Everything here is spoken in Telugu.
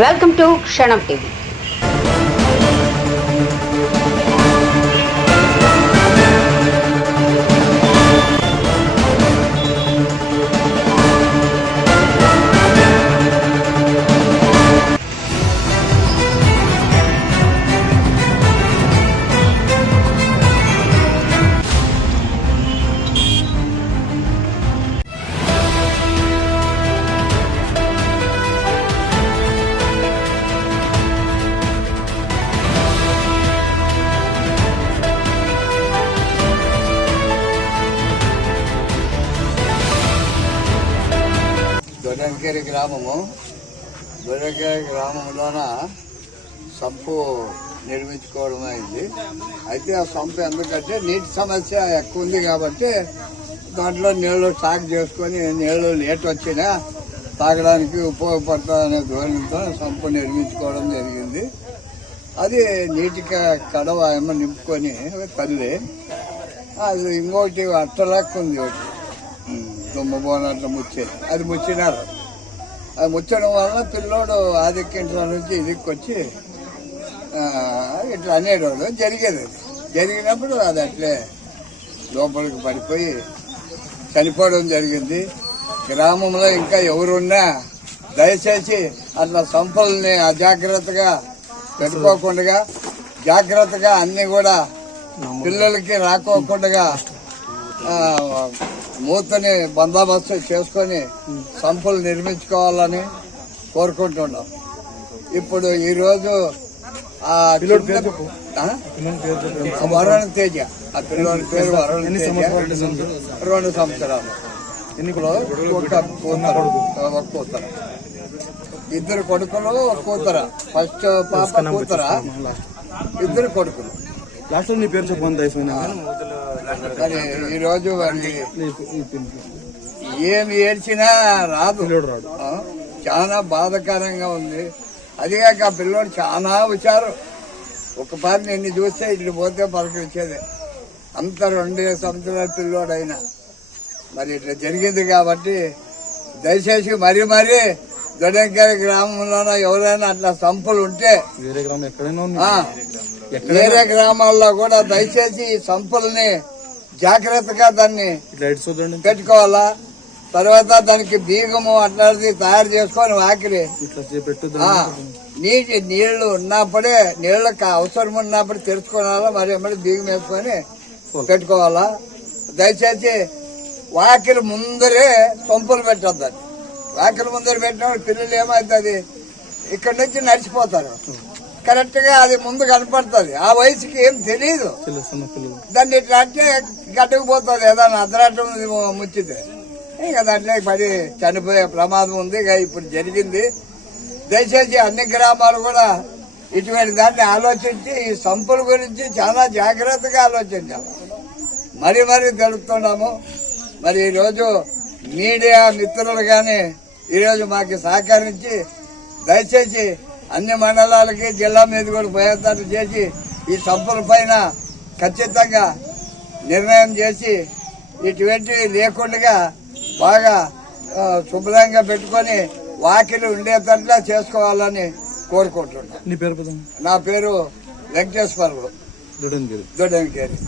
వెల్కమ్ టు క్షణం టీవీ. దొడంకేరి గ్రామంలోన సంపు నిర్మించుకోవడం అయింది. అయితే ఆ సంపు ఎందుకంటే నీటి సమస్య ఎక్కువ ఉంది కాబట్టి దాంట్లో నీళ్లు స్టాక్ చేసుకొని నీళ్లు లేట్ వచ్చినా తాగడానికి ఉపయోగపడతాయనే ధోరణితో సంపు నిర్మించుకోవడం జరిగింది. అది నీటికి కడవ ఏమో నింపుకొని తల్లి అది ఇంకోటి అట్టలాక్కు ఉంది, ఒకటి దుమ్మబోనట్లు ముచ్చేది, అది ముచ్చినారు. అది ముచ్చడం వల్ల పిల్లోడు ఆదిక్కింట్లో నుంచి ఇదిక్కొచ్చి ఇట్లా అనేటోడు జరిగేది. జరిగినప్పుడు అది అట్లే లోపలికి పడిపోయి చనిపోవడం జరిగింది. గ్రామంలో ఇంకా ఎవరున్నా దయచేసి అట్లా సంపల్ని అజాగ్రత్తగా పెట్టుకోకుండా జాగ్రత్తగా అన్ని కూడా పిల్లలకి రాకోకుండా మూతని బందోబస్తు చేసుకొని సంపులు నిర్మించుకోవాలని కోరుకుంటున్నాం. ఇప్పుడు ఈరోజు వరుణ్ తేజ, ఆ పిల్లల పేరు వరుణ్ తేజ, 2 సంవత్సరాలు. ఒక కూతుర, 2 కొడుకులు, ఒక కూతుర. ఫస్ట్ పాప కూతుర, 2 కొడుకులు. నీ పేరు చెప్పండి. కానీ ఈరోజు ఏమి ఏడ్చినా రాదు, చాలా బాధాకరంగా ఉంది. అదిగాక ఆ పిల్లోడు చాలా హుషారు. ఒకసారి నిన్ను చూస్తే ఇట్లు పోతే పలకరించేది. అంత 2 సంవత్సరాల పిల్లోడు అయినా మరి ఇట్లా జరిగింది కాబట్టి దయచేసి మరీ దొడంకేరి గ్రామంలోనో ఎవరైనా అట్లా సంపులు ఉంటే వేరే గ్రామాల్లో కూడా దయచేసి ఈ సంపుల్ని జాగ్రత్తగా దాన్ని పెట్టుకోవాలా. తర్వాత దానికి బీగము అట్లాంటిది తయారు చేసుకొని వాకిలి నీళ్లు ఉన్నప్పుడే, నీళ్ళకి అవసరం ఉన్నప్పుడు తెరుచుకోవాలా, మరి బీగం వేసుకొని పెట్టుకోవాలా. దయచేసి వాకిలి ముందరే సంపులు పెట్టొద్దండి. వాకిలి ముందర పెట్టినప్పుడు పిల్లలు ఏమవుతుంది, ఇక్కడ నుంచి నడిచిపోతారు. కరెక్ట్ గా అది ముందు కనపడుతుంది. ఆ వయసుకి ఏం తెలియదు. దాన్ని ఇట్లా అంటే గట్టుకుపోతుంది. ఏదైనా అర్ధరాటం ముచ్చితే ఇంకా దాంట్లో పడి చనిపోయే ప్రమాదం ఉంది. ఇప్పుడు జరిగింది. దయచేసి అన్ని గ్రామాలు కూడా ఇటువంటి దాన్ని ఆలోచించి ఈ సంపుల గురించి చాలా జాగ్రత్తగా ఆలోచించాలి. మరీ తెలుపుతున్నాము. మరి ఈరోజు మీడియా మిత్రులు కానీ ఈరోజు మాకు సహకరించి దయచేసి అన్ని మండలాలకి, జిల్లా మీద కూడా ప్రయత్నాలు చేసి ఈ సంపుల పైన ఖచ్చితంగా నిర్ణయం చేసి ఇటువంటివి లేకుండా బాగా శుభ్రంగా పెట్టుకొని వాకిలి ఉండేటట్లా చేసుకోవాలని కోరుకుంటున్నాను. నా పేరు వెంకటేశ్వరరావు, దొడంకేరి.